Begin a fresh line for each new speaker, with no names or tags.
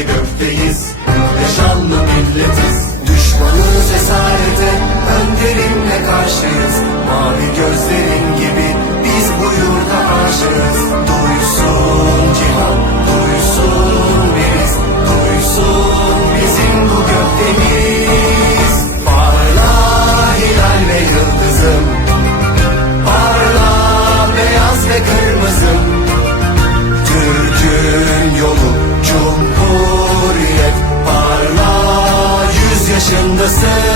Yerde gökteyiz yaşanlı milletiz the same.